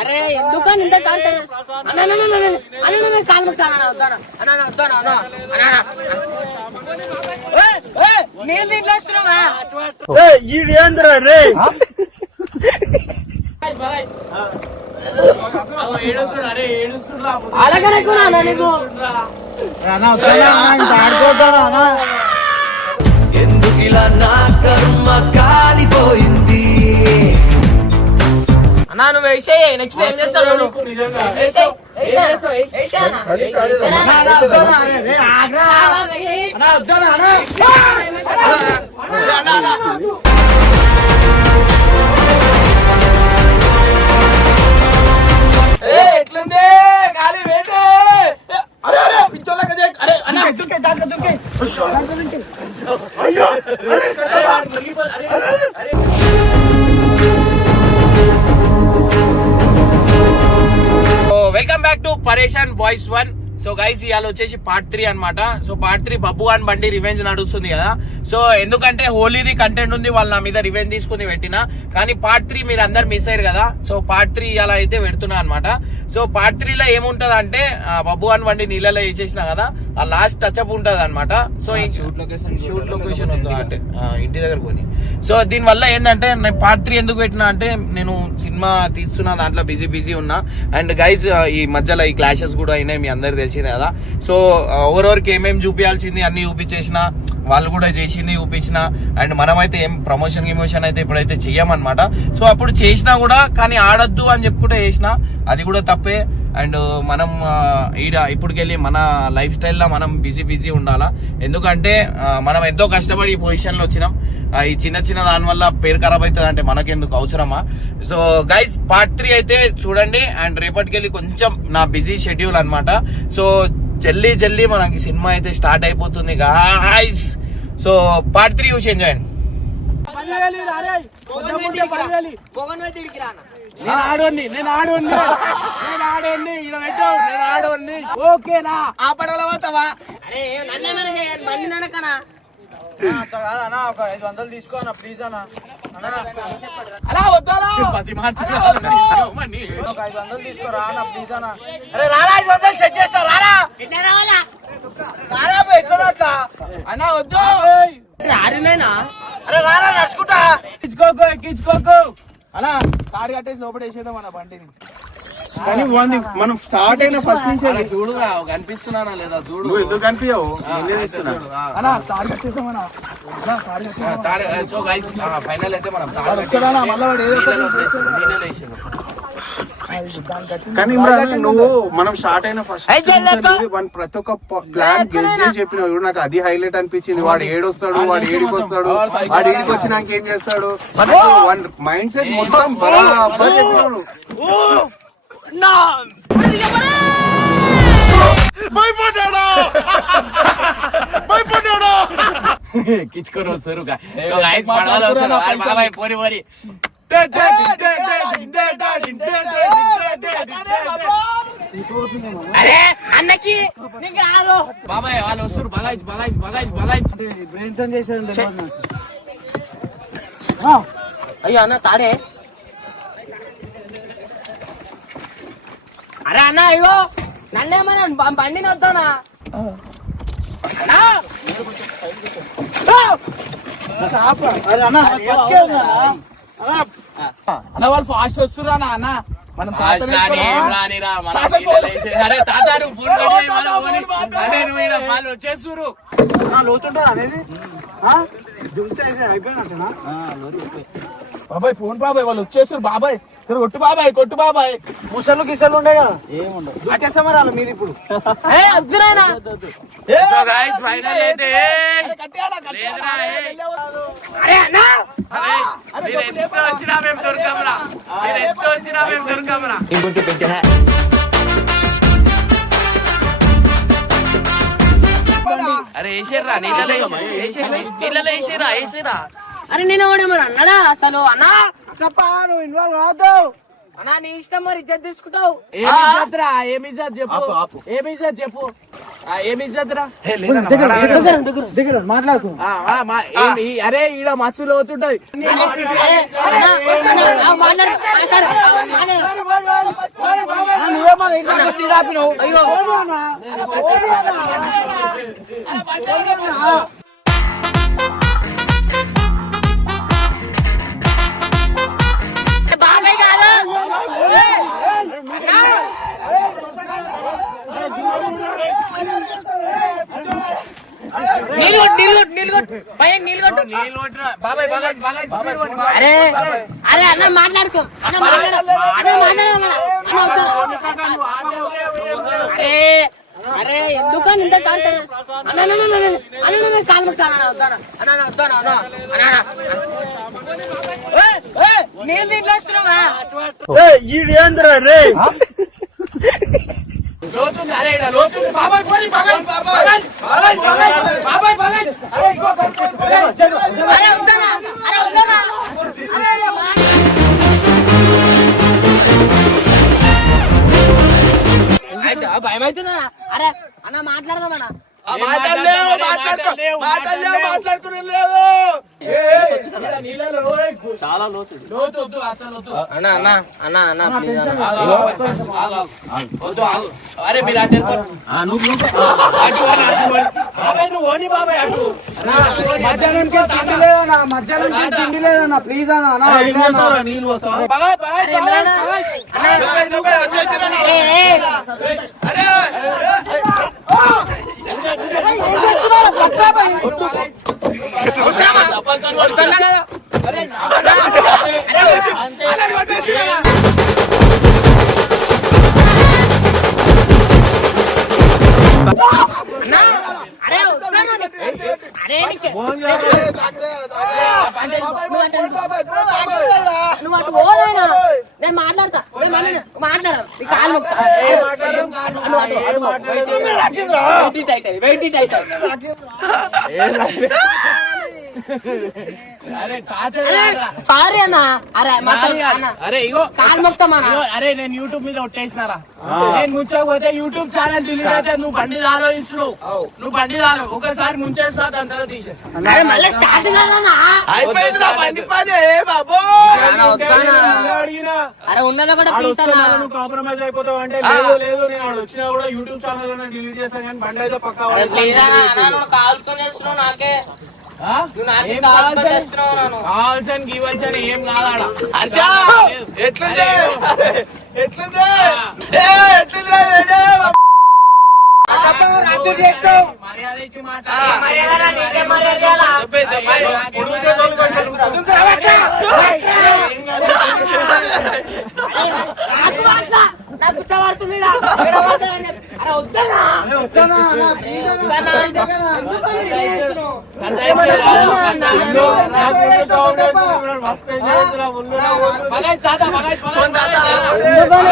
అరే ఎందుకని ఇంత ఏంద్రా రే ఎందుకు ఇలా నా కర్మ కాలిపోయింది అన్నా నువ్వు వేసేయి నెక్స్ట్ ఏం చేస్తావు ఎట్లుంది గాలి వేటే అరే అరే పిచ్చోళ్ళకి అరే అన్న దుకే దాంట్లో దుకే అయ్యో వెల్కమ్ బ్యాక్ టు పరేషాన్ బాయ్స్ 1. సో గైస్ ఇవాళ వచ్చేసి పార్ట్ 3 అనమాట. సో పార్ట్ 3 బబ్బు అండ్ బండి రివెంజ్ నడుస్తుంది కదా. సో ఎందుకంటే హోలీది కంటెంట్ ఉంది, వాళ్ళ నా మీద రివెంజ్ తీసుకుని పెట్టిన. కానీ పార్ట్ 3 మీరు అందరు మిస్ అయ్యారు కదా. సో పార్ట్ 3 ఇవాళ అయితే పెడుతున్నా అనమాట. సో పార్ట్ 3 లో ఏముంటది అంటే బబ్బు అండ్ బండి నీళ్ళలో వేసేసిన కదా, ఆ లాస్ట్ టచ్అప్ ఉంటది అనమాట. సో షూట్ లొకేషన్ వద్దు అంటే ఇంటి దగ్గర కొని. సో దీని వల్ల ఏంటంటే నేను పార్ట్ 3 ఎందుకు పెట్టినా అంటే నేను సినిమా తీస్తున్నా, దాంట్లో బిజీ ఉన్నా. అండ్ గైజ్ ఈ మధ్యలో ఈ క్లాషెస్ కూడా అయినాయి, మీ అందరికి తెలిసిందే కదా. సో ఓవరాల్కి ఏమేమి చూపించాల్సింది అన్ని చూపించేసిన, వాళ్ళు కూడా చేసింది చూపించిన. అండ్ మనమైతే ఏం ప్రమోషన్ గిమోషన్ అయితే ఇప్పుడైతే చెయ్యమన్నమాట. సో అప్పుడు చేసినా కూడా కానీ ఆడొద్దు అని చెప్పుకుంటే చేసిన, అది కూడా తప్పే. అండ్ మనం ఇప్పటికెళ్ళి మన లైఫ్ స్టైల్లో మనం బిజీ ఉండాలా. ఎందుకంటే మనం ఎంతో కష్టపడి ఈ పొజిషన్లో వచ్చినాం. ఈ చిన్న దాని వల్ల పేరు ఖరాబ్ అవుతుంది అంటే మనకెందుకు అవసరమా. సో గైస్ పార్ట్ 3 అయితే చూడండి. అండ్ రేపటికెళ్ళి కొంచెం నా బిజీ షెడ్యూల్ అనమాట. సో జల్దీ మనకి సినిమా అయితే స్టార్ట్ అయిపోతుంది గాయ్స్. సో పార్ట్ 3 చూసి ఎంజాయ్ అండి. నేను ఆడోని ఓకేనా? ఆ పడవలో పోతావా? బండి నడకనా అన్నా ఒక 500 తీసుకో అన్న ప్లీజ్ అన్న. అలా వద్దారా? 500 తీసుకోరా అన్న ప్లీజ్ అన్న. అరే రారా 500 సెట్ చేస్తా రారా. రారా ఎట్లా అట్లా అన్నా వద్దు. అరే రారా నడుచుకుంటా. ఎక్కించుకోకు అలా తాడు కట్టేసి లోపల వేసేద్దాం మన బండిని. కానీ మనం స్టార్ట్ అయిన ఫస్ట్ నుంచి చూడు కనిపిస్తున్నానా లేదా చూడు. ఎందుకు కనిపించవు? ఫైనల్ అయితే మనం కానీ నువ్వు మనం స్టార్ట్ అయిన ఫస్ట్ ప్రతి ఒక్క ప్లాన్ గెలిచి చెప్పినావు. నాకు అది హైలైట్ అనిపించింది. వాడు ఏడొస్తాడు, వాడు ఏడికి వస్తాడు, వాడు ఏడికి వచ్చినాక ఏం చేస్తాడు, మైండ్ సెట్ మొత్తం బరాబర్ చెప్పినావు. ఎక్కించుకొని వస్తారు బాబాయ్ పోరి పోరి. అరే అన్నకి బాబాయ్ వాళ్ళు వస్తారు. బగాయి అయ్యో అన్న తాడే. అరే అన్న అయ్యో నన్నేమన్నా బండిని వద్దానా? అన్న వాళ్ళు ఫాస్ట్ వస్తురా అన్న. మనం వచ్చేస్తురు లోతుంటారు అనేది అయిపోయినట్టేనా? బాబాయ్ ఫోన్ బాబాయ్ వాళ్ళు వచ్చేస్తారు. బాబాయ్ కొట్టు బాబాయ్, కొట్టు బాబాయ్. ముసళ్ళు గిసలు ఉండే కదా ఏముండవు. అట్టేస్తామరా వాళ్ళ మీద ఇప్పుడు. ఇంకొంచెం పెంచా. అరే వేసేర్రా నీళ్ళలో వేసేరా. అరే నేను ఎవడేమో అన్నాడా అసలు అన్నా నువ్వు ఇన్వాల్వ్ కావద్దు. అన్నా నీ ఇష్టం మరి ఇజ్జత్ తీసుకుంటావు. ఏమి ఇజ్జత్ రా? ఏమి ఇజ్జత్ చెప్పు, ఏమి ఇజ్జత్ చెప్పు, ఏమి ఇజ్జత్ రా? మాట్లాడుకో. అరే ఈడ మస్తు లోతుంటది. నువ్వేమన్నా ఇంట్లో వచ్చి రాపినావు. బాబాయ్ కాదు అరే అరే అన్న మాట్లాడుకో అన్న అరే అరే ఎందుకని ఇంత నీళ్ళు దీంట్లో వస్తున్నావా? ఈడేంద్రా రే లోతుంది. అరే ఈడ లోతుంది. బాబాయ్ పోనీ, బాబాయ్ బాబాయ్ బాబాయ్ బాబాయ్ బాబాయ్. అరే ఇంకో అరే వద్దానా అరే వద్దానా అరే భయం అవుతుందా? అరే అన్న మాట్లాడదామన్నా. చాలా లోతు అసలు అన్న అన్న అన్న అన్న ప్లీజ్ అరే మీరు అటు ఓని బాబాయ్ అటు మధ్యాహ్నానికి తిండి లేదన్నా, మధ్యాహ్నానికి తిండి లేదన్నా, ప్లీజ్ అన్నా. బాబాయ్ బాబాయ్ నువ్వు అటు ఓడైనా నేను మాట్లాడతా మాట్లాడదు సారీ అన్న. అరే అరే ఇగో కాలు మొక్తామన్నా. అరే నేను యూట్యూబ్ మీద ఒట్టేసినారా? నేను ముంచకపోతే యూట్యూబ్ ఛానల్ డిలీట్ అయితే నువ్వు బండి ఆలోచిస్తున్నావు. నువ్వు బండి ఆలో ఒకసారి ముంచేస్తా, దాని తర్వాత తీసేస్తా. అరే మళ్ళీ స్టార్ట్ కాదన్నా. అరే ఉన్నదో కూడా ప్లీజ్ అన్నా. కాంప్రమైజ్ అయిపోతావు అంటే లేదు నేను వచ్చినా కూడా యూట్యూబ్ ఛానల్ డిలీట్ చేస్తాను కానీ బండి అయితే పక్కా ప్లీజ్ అన్నా నువ్వు కాల్చుకొని చేస్తున్నావు నాకే. నువ్వు నాకే కాల్చుకొని చేస్తున్నావు నన్ను. కావాల్సిన గీవాల్సిన ఏం కాదాడ. మర్యాద ఇచ్చి మాట నాకు కూర్చోబడుతుంది.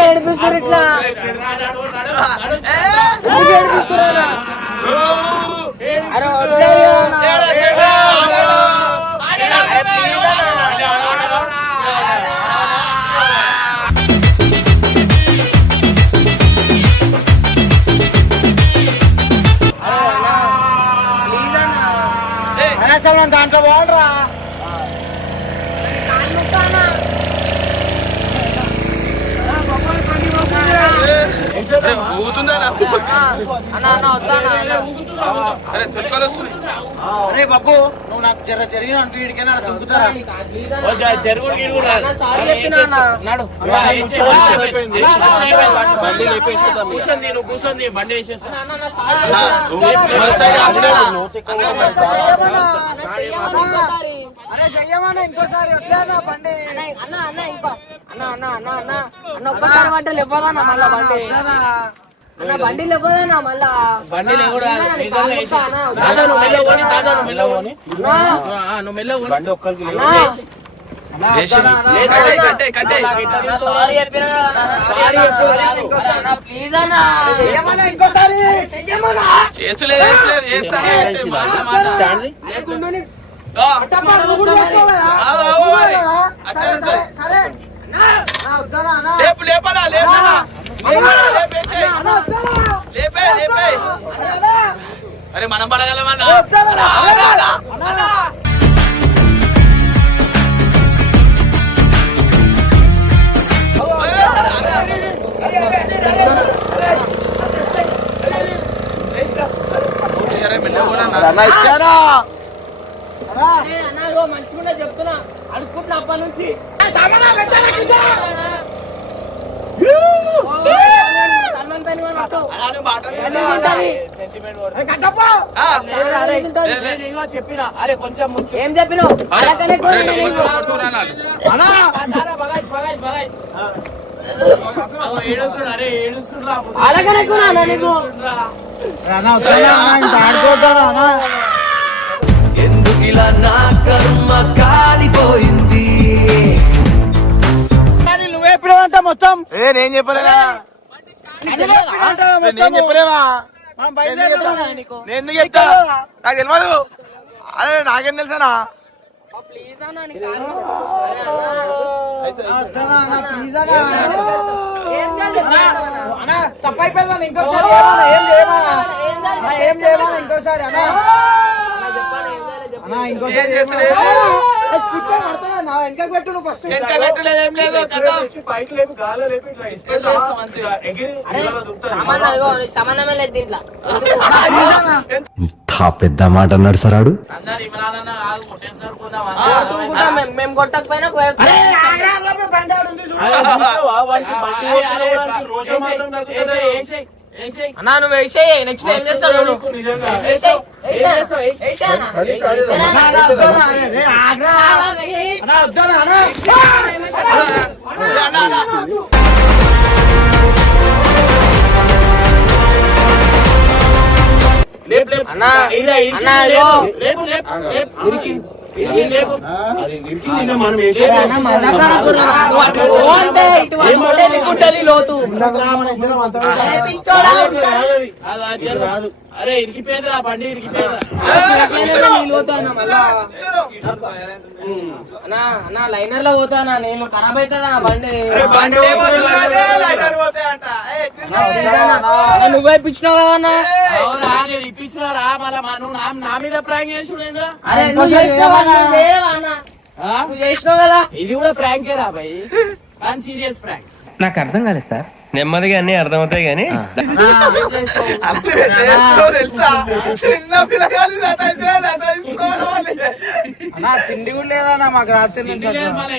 ఏడిపిస్తారు ఇట్లా ఏడిపిస్తున్నా. అరే దాంట్లో వాడరా అరే బాబు నువ్వు నాకు జరిగిన అంటూ వీడికైనా దుంకుతారా? చెరువుడు గిరుగుడు కూర్చొని నువ్వు కూర్చొని బండి వేసేస్తా. అరే చెయ్యమన్నా ఇంకోసారి ఎట్లా బండి అన్న అన్న ఇంకో అన్న అన్న అన్న అన్న అన్న ఒక్కసారి బట్టలు ఇవ్వదన్నా మళ్ళా బండి అన్న బండిలు ఇవ్వదన్నా మళ్ళా బండి నువ్వు మెల్ల పోని నువ్వు మెల్ల సారీ చెప్పిన ప్లీజ్ అన్న ఇంకోసారి సరే లేపు లేపనా లేపనా లేపే లేపే. అరే మనం పడగలమన్నా. మంచిగా చెప్తున్నా అడుక్కుంటున్నా అప్పటి నుంచి చెప్పిన. అరే కొంచెం ఏం చెప్పినావు అరే ఏడుస్తున్నా అలాగనే నీకు ఎందుకు ఇలా నా కర్మ కాలిపోయింది. నువ్వే ఎప్పుడంట మొత్తం నేను చెప్పలేనా నేను చెప్పలేవా నేను ఎందుకు చెప్తా నాకు తెలియదు. అదే నాకేం తెలుసానా తప్పైపోయిందా ఇంకోసారి ఏం చేయమన్నా ఇంకోసారి అన్నా ఇంకోసారి నా వెనక పెట్టు నువ్వు ఫస్ట్ సంబంధమే లేదు దీంట్లో పెద్ద మాట అన్నాడు సరాడు. మేము కొట్టకపోయినా అన్నా నువ్వు వేసేయి నెక్స్ట్ ఏం చేస్తావు అరే ఇరికిపోయింది ఆ బండి ఇరికిపోయింది. అన్నా లైనర్ లో పోతానా నేను ఖరాబ్ అవుతుందా బండి నువ్వే ఇప్పించినావు కదా ఇప్పించినారా మళ్ళా నువ్వు నా మీద ప్రాంక్ చేసుడేంద్రా. అరే నువ్వు చేసినావు కదా ఇది కూడా ప్రాంకే రా భయ్, కానీ సీరియస్ ప్రాంక్. నాకు అర్థం కాలేదు సార్. నెమ్మదిగా అన్ని అర్థమవుతాయి గానీ తిండి కూడా లేదా మాకు రాత్రి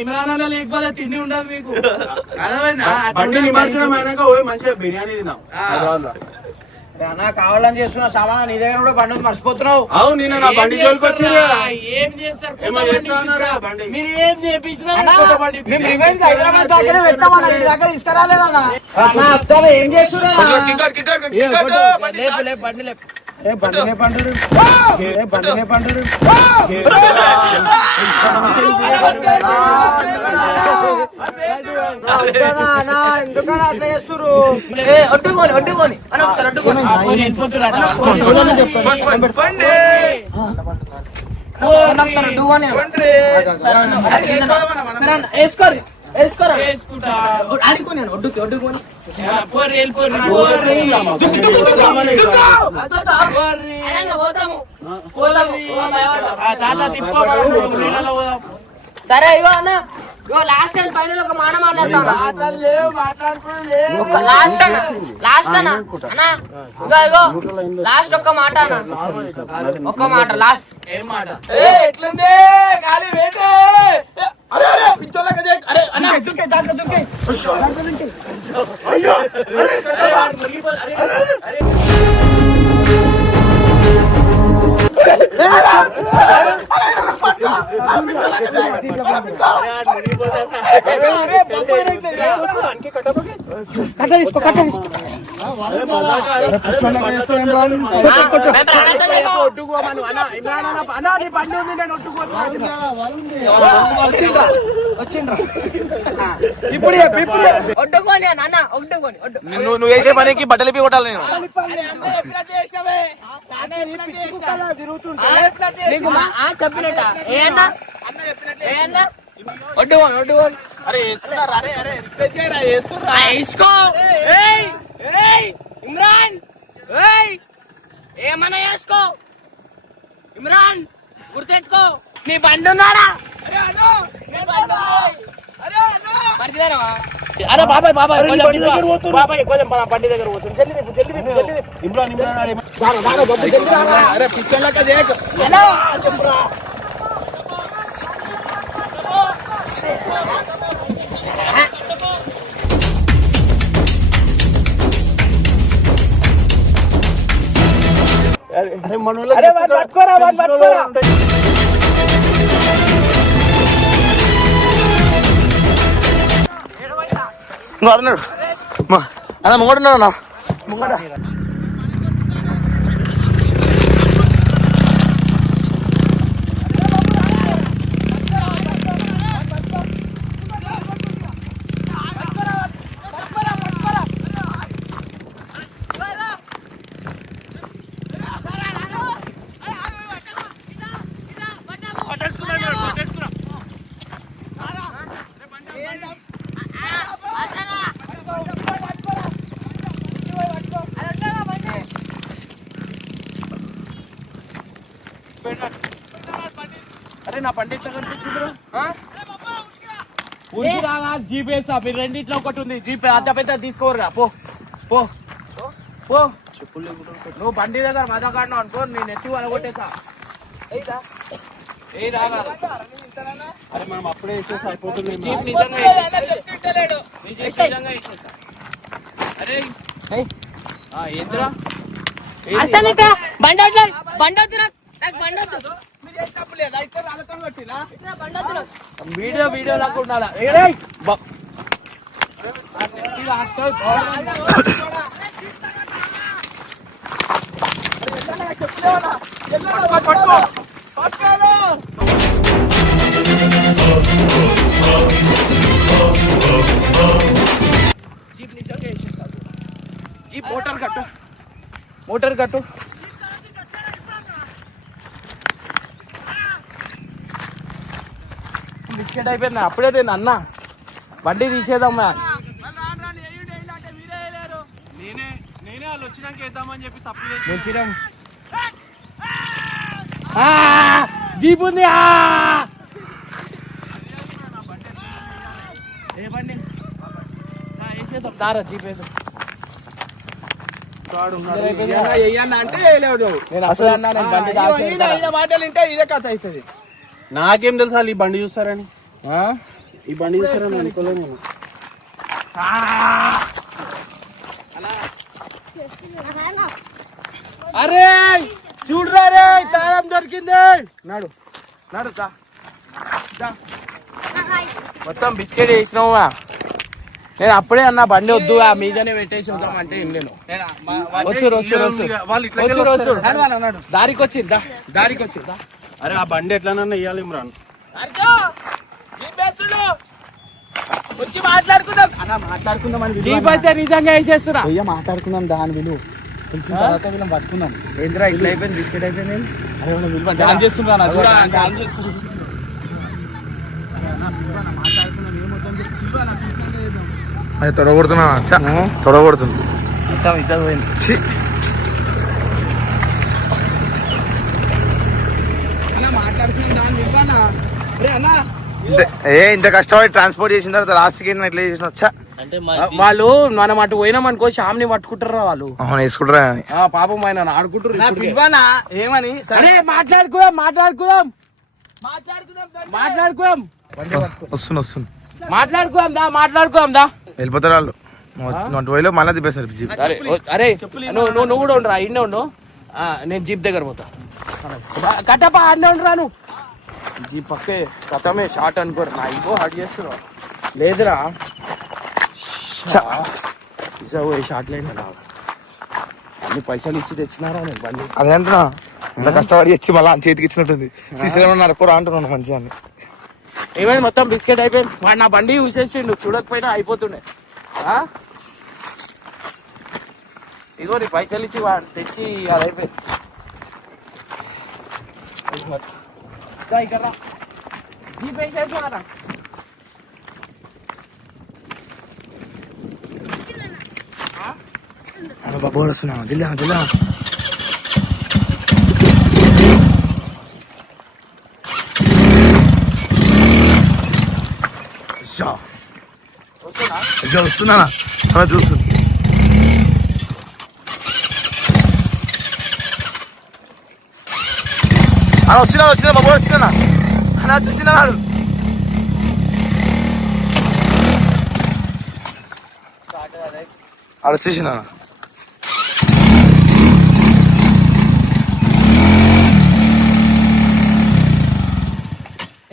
ఇమ్రాన్ అన్న లేకపోతే తిండి ఉండదు మీకు. బండి నిమజ్జనం అయినాక మంచిగా బిర్యానీ తిన్నాం. అన్నా కావాలని చేస్తున్నా సామాన్ నీ దగ్గర కూడా బండి మర్చిపోతున్నావు. అవును నేను నా బండి జోలికి వచ్చి ఏం చేస్తారు బండి మీరు ఏం చేపించినా మేము రివెంజ్ హైదరాబాద్ దాకానే పెట్టామన్నా ఇంటి దాకా తీసుకురాలేదన్నా. ఏం చేస్తున్నా బండి లేపు. బండినే పండు ఎందుకన్నా అట్లా చేస్తురు ఒడ్డుకోని అని ఒకసారి ఒడ్డుకోని వేసుకోరు వేసుకోరా ఆడుకున్నాను ఒడ్డుకొని సరే ఇగో అన్న ఇగో లాస్ట్ అండ్ ఫైనల్ ఒక మాట మాట్లాడతాను. లాస్ట్ అన్న అన్న ఇగో లాస్ట్ ఒక్క మాట అన్న ఒక్క మాట లాస్ట్. ఏం మాట? ఎట్లుంది గాలి వేటే అరే అరే పిచ్చోళ్ళకి అరే అన్న దుంకే దాంట్లో దుంకే కట్ట తీసుకో ఇప్పుడు ఒడ్డుకొని అన్న ఒడ్డుకొని నువ్వు వేసే పనికి బట్టలు ఇప్పి కొట్టాలి నేను చెప్పినట్ట ఏ అన్నా ఒడ్డుకోని అరే వేస్తున్నారు, అరే అరే రిక్వెస్ట్ చేయరా, వేస్తున్నా. వేసుకో. ఏయ్ ఏయ్ ఇమ్రాన్, ఏయ్ ఏమన్నా వేసుకో. ఇమ్రాన్ గుర్తెట్టుకో, నీ బండి ఉన్నాడా? అరే అను, నీ బండి ఉంది. అరే అను. పరిచయమా? అరే బాబాయ్ బాబాయ్ కొంచెం బాబాయ్ కొంచెం మన బండి దగ్గర పోతుంది. జల్దీ దిప్పు, జల్దీ దిప్పు, జల్దీ దిప్పు. అరే పిచ్చర్ లెక్క చేయకు. అరే వాడు పట్టుకోరా, వాడు పట్టుకోరా. అన్నాడు అన్న ముంగడున్నాడు అన్న ముంగడ. అరే నా బండి ఎట్లా కనిపించింది? ఊరికి రాగా జీప్ వేసా, మీరు రెండిట్లో ఒకటి ఉంది. జీప్ అంత పెద్ద తీసుకోరుగా. పో పో పో. నువ్వు బండి దగ్గర మదకాడినావు అనుకో, నేను ఎత్తి వాళ్ళ కొట్టేసా. ఏ రాగా అరే మనం అప్పుడే వేసేసి అయిపోతుంది. జీప్ నిజంగా వేసేసా. నీ జీప్ నిజంగా వేసేసా. అరే ఏంద్రా అసలు ఇట్లా బండి వద్దు, బండి వద్దు నాకు బండి వద్దు. వీడియో వీడియో లాగా ఉండాలా? ఏయ్ జీప్ నిజంగా వేసేస్తా. జీప్ మోటార్ కట్టు, మోటార్ కట్టు. బిస్కెట్ అయిపోయింది అప్పుడే. నేను అన్న బండి తీసేదమ్మా. నేనే వాళ్ళు వచ్చినాక వేద్దామని చెప్పి తప్పు చేసి వచ్చినాం. జీప్ ఉంది. ఏ బండి వేసేద్దాం, దారా జీప్ వేద్దాం. అంటే వేయలేడు. నేను అసలు అన్నా, నేను బండి దాచేద్దా. మాటలు వింటే ఇదే కథ అవుతుంది. నాకేం తెలుసు వాళ్ళు ఈ బండి చూస్తారని. ఈ బండి చూస్తారని అనుకోలే నేను. అరే చూడరా రే, తాళం దొరికింది. నాడు నాడు దా. మొత్తం బిస్కెట్ వేసినావుగా. నేను అప్పుడే అన్నా బండి వద్దు, మీదనే పెట్టేసి వద్దాం అంటే నేను వస్తురు వస్తురు వస్తురు వస్తురు దారికి వచ్చిందా, దారికి వచ్చిందా. అరే ఆ బండి ఎట్లనన్నా ఇయ్యాలి ఇమ్రాన్. వచ్చి మాట్లాడుకుందాం అన్న, మాట్లాడుకుందాం అని జీప్ అయితే నిజంగా వేసేస్తున్నా. మాట్లాడుకుందాం దాని విలువ కొంచెం తర్వాత వీళ్ళని పట్టుకుందాం. ఏంద్రా ఇట్లా అయిపోయింది, బిస్కెట్ అయిపోయింది. అరే విలువ డాన్స్ చేస్తున్నా అది తొడగొడుతున్నా, తొడగొడుతుంది. మొత్తం ఇద్దరు పోయింది. మాట్లాడుకున్నాం దాని విలువనా. అరే అన్న ఇంత కష్టపడి ట్రాన్స్పోర్ట్ చేసిన తర్వాత లాస్ట్ కి ఇట్లా చేసిన వచ్చా. వాళ్ళు మనం అటు పోయినాం అనుకో, శ్యామ్ని పట్టుకుంటారా వాళ్ళు. వేసుకుంటారా పాపం ఆయన ఆడుకుంటారు. విలువనా ఏమని. సరే మాట్లాడుకుందాం, మాట్లాడుకుందాం, మాట్లాడుకుందాం, వస్తుంది వస్తుంది. మాట్లాడుకుందాం దా, మాట్లాడుకుందాం దా. వెళ్ళిపోతారు వాళ్ళు. నోటి పోయిలో మళ్ళీ తిప్పేస్తారు జీప్. అరే నువ్వు కూడా ఉండరా, ఇన్నే ఉండు. నేను జీప్ దగ్గర పోతా. కట్టప్ప అన్నే ఉండరా నువ్వు. జీప్ పక్కే కథమే షార్ట్ అనుకోరు. నా ఇగో హర్ట్ చేస్తున్నావు లేదురా. పోయి షార్ట్ లేదు అన్ని పైసలు ఇచ్చి తెచ్చినారా నేను బండి. అదే అంటున్నా, ఇంత కష్టపడి ఇచ్చి మళ్ళీ చేతికి ఇచ్చినట్టుంది. సీసీలో నరకరా అంటున్నాను మంచిగా. ఏమైంది, మొత్తం బిస్కెట్ అయిపోయింది. వాడు నా బండి చూసేసి నువ్వు చూడకపోయినా అయిపోతుండే. ఇగో నీ పైసలు ఇచ్చి వాడు తెచ్చి అది అయిపోయింది. జీప్ వేసేసారా బాబు వస్తున్నా దిల్లా దిల్లా వస్తున్నా అలా చూస్తుంది అలా వచ్చినా బాబు వచ్చినా అలా చూసినా అలా చూసినా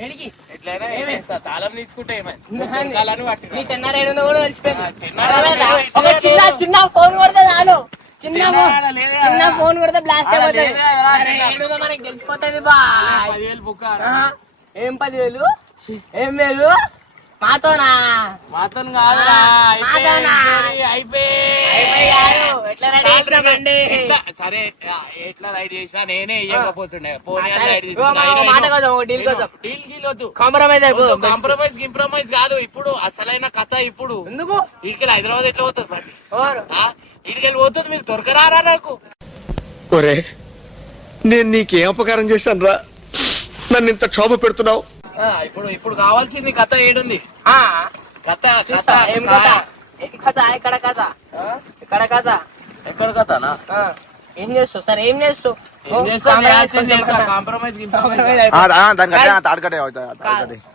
ఏడికి? ఎట్లయినా ఏమేస్తా, తాళం తీసుకుంటే ఏమైంది నీ టెన్నర్ ఏడుందో కూడా తెలిసిపోయింది. టెన్నర్ ఒక చిన్న ఫోన్ కొడితే చాలు, చిన్న ఫోన్ కొడితే బ్లాస్ట్ అలా అయిపోతుంది. లేదా, ఎలా అరే, ఏడుందో మనకి తెలిసిపోతుంది బాయ్. 10,000 బుక్ ఏం 10,000? ఏం వేలు మాతోనా? మాతో కాదురా, మాతోనా? అయిపోయి కాదు. ఎట్లా రెడీ చేసినా బండి? సరే ఎట్లా రైడ్ చేసినా నేనే ఇయ్యకపోతుండే పోనీ సరే, రైడ్ ఇగో మా మాట కోసం, ఒక డీల్ కోసం. డీల్ వద్దు, కాంప్రమైజ్ అయిపోదు. కాంప్రమైజ్ కాదు. ఇప్పుడు అసలైన కథ ఇప్పుడు ఎందుకు? ఇటుకెళ్ళి హైదరాబాద్ ఎట్లా పోతుంది బండి? ఎవరు? ఇటుకెళ్ళి పోతుంది, మీరు దొరకరారా నాకు? ఒరే నేను నీకేం అపకారం చేశాను రా, నన్ను ఇంత క్షోభ పెడుతున్నావు. ఇప్పుడు కావాల్సింది కథ ఏడుంది? ఆ, కథ చూస్తా. ఏం కథ? ఏం కథ? ఎక్కడ కథ? ఎక్కడ కథ? ఎక్కడ కథనా? ఏం చేస్తావు సార్? ఏం చేస్తావు? కాంప్రమైజ్ దానికంటే తాడుకట్టే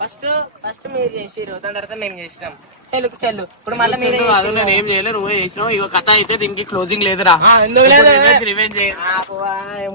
ఫస్ట్ మీరు చేసిరు, దాని తర్వాత మేము చేసినాం. చెల్లు ఇప్పుడు మళ్ళీ మీరు నేను ఏం చేయలేదు, నువ్వే చేసినావు. ఇక కథ అయితే దీనికి క్లోజింగ్ లేదురా. ఎందుకు లేదు? రివెంజ్ ఏం